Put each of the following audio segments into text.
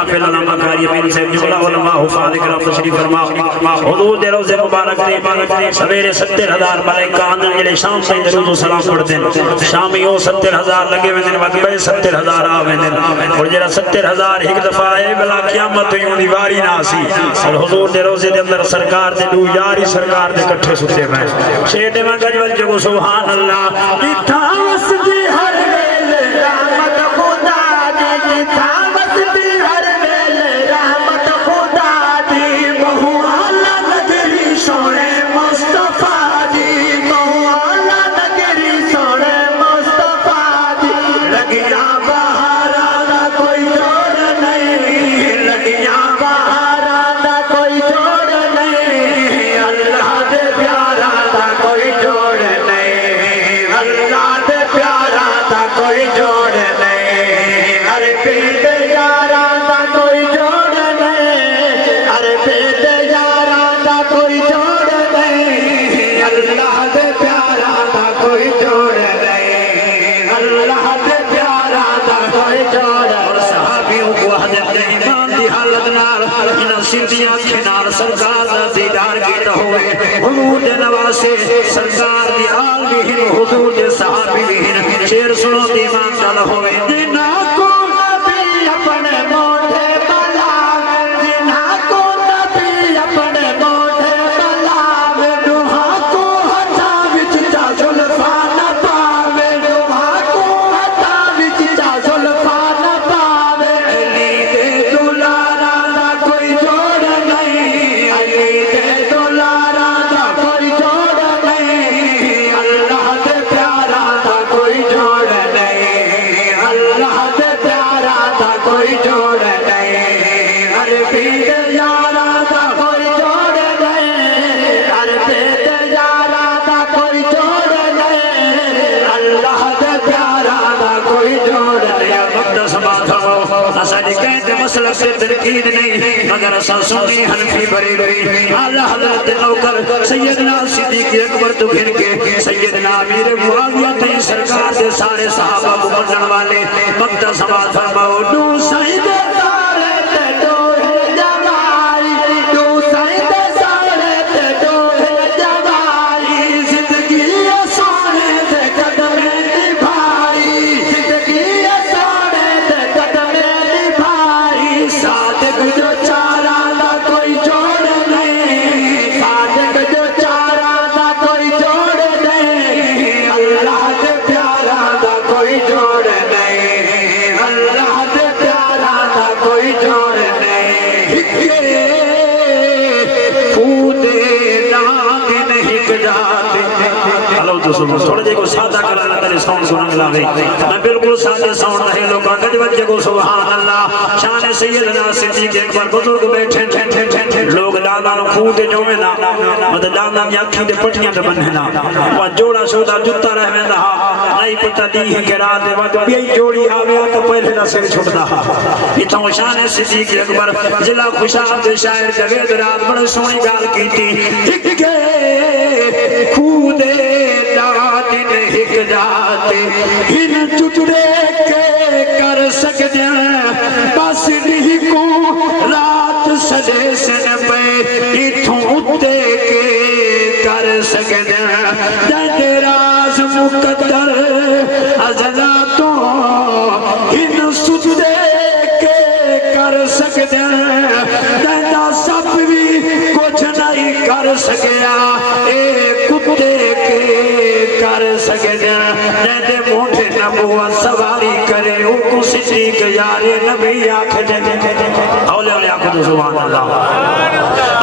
محافل علامہ قاری امین صاحب جملہ علماء حفاظ کرام تشریف فرما حضور دے روزے مبارک دے سویرے 70,000 ملائکہ اندر جڑے شام سے درود و سلام پڑھتے ہیں شامی او 70,000 لگے ویندے باقی 70,000 آ ویندے اور جڑا 70,000 ایک دفعہ آئے بلا قیامت ہوئی دی واری نہ سی اور حضور دے روزے دے اندر سرکار دے دو یاری سرکار دے کٹھے ستے میں شیٹے میں گجول جگو سبحان اللہ بیٹھا وسدی ہر ویلے رحمت خدا دی بیٹھا وسدی ہر ویلے رحمت خدا دی بہو اعلی نگری سونے مصطفیٰ دی بہو اعلی نگری سونے مصطفیٰ دی لگیا بہارا دا کوئی جوڑ نہیں لگیا بہارا دا کوئی جوڑ نہیں اللہ دے پیارا دا کوئی جوڑ نہیں اللہ دے پیارا دا کوئی جوڑ نہیں ارے پیٹ یارا دا کوئی جوڑ نہیں ارے پیٹ یارا دا کوئی جوڑ نہیں اللہ دے پیارا دا کوئی جوڑ نہیں اللہ دے پیارا دا کوئی جوڑ اور صحابیوں کو حضرت ایمان دی حالت نال انہاں سردیاں کھنال سرکار دا دیدار کیتا ہوئے حضور دے نواسے سرکار دی آل بھی ہیں حضور دے صحابی بھی ہیں شیر سنو دی ایمان چل ہوئے جنہ کو نبی اپنے موٹے بلاوے جنہ کو نبی اپنے موٹے بلاوے دوہا کو ہٹا وچ چا زلفا نہ پاوے دوہا کو ہٹا وچ چا زلفا نہ پاوے علی دے دلارا دا کوئی جوڑ نہیں علی دے دلارا دا کوئی جوڑ نہیں اللہ دے پیارا دا کوئی جوڑ نہیں اللہ دے پیارا دا کوئی جوڑ نہیں ہر پیر یارا دا کوئی جوڑ نہیں ہر پیر یارا دا کوئی جوڑ نہیں اللہ دے پیارا دا کوئی جوڑ نہیں مقدس بات ہو اسا جی کہتے مسلک سے تنقید نہیں مگر اسا سنی حنفی بریلوی اعلی حضرت نوکر سیدنا صدیق اکبر تو گھر کے سیدنا امیر معاویہ تھی سرکار سے سارے صحابہ کو منن والے مقدس بات فرماؤ دو سید سارے تے دو جوائی دو سید سارے تے دو جوائی زندگی سارے تے قدم نبھائی زندگی سارے تے قدم نبھائی صادق جو چارہ دا کوئی جوڑ نہیں صادق جو چارہ دا کوئی جوڑ نہیں اللہ دے پیارا دا کوئی جوڑ نہیں اللہ دے پیارا دا کوئی جوڑ نہیں خودے نام نہیں جاتے ہلو تو سنو تھوڑے جے کو سادہ کرانا تیرے ساؤنڈ سنن لاوے میں بالکل سادہ ساؤنڈ نہیں لوگاں گج بجے کو سبحان اللہ شان سیدنا صدیق اکبر بزرگ بیٹھے لوگ دانا خود جو میں نا مطلب دانا میں اکھی دے پٹیاں تے بننے نا وہ جوڑا سودا جتا رہ میں رہا نہیں پتہ دی ہے کہ رات دے وقت بھی جوڑی آویا تو پہلے نہ سر چھٹدا اتھوں شان صدیق اکبر ضلع خوشاب دے شاعر جاوید رات بڑی سونی گال کیتی کہ خودے داد نہیں جاتے ہن ٹٹڑے کے کر سکتے ہیں بس نہیں کو رات سدے سن پہ اتھوں تے کے کر سکتے ہیں جائے راز مقدر ازلا تو ہن سجدے کے کر سکتے ہیں جائے سب بھی کچھ نہیں کر سکیا اے کتے کے کر سکتے ہیں جائے موٹے نبوت سواری کرے او کو صدیق یار نبی آنکھ دے اولے اولے آنکھ دے سبحان اللہ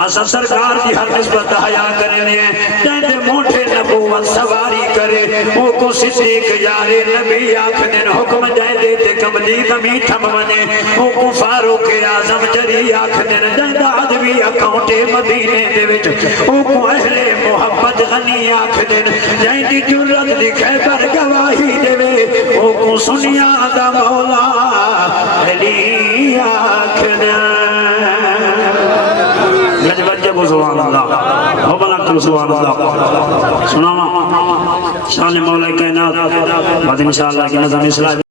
اسا سرکار دی ہر نسبت حیا کرنے جائے موٹے نبوت سواری کرے او کو صدیق یار نبی آنکھ دے حکم جائے دیتے کملی دمی تھم منے او کو فاروق اعظم جری آنکھ دے جائے آدمی اکاؤنٹے مدینے دے وچ او کو اہل محبت غنی آنکھ دے جائے دی جرت دی خیبر گواہی دے وے او کو سنیا دا مولا علی آنکھ دے گج بجے کو سبحان اللہ ہو بنا کرو سبحان اللہ سناوا شان مولا کائنات بعد انشاءاللہ کی نظم اسلام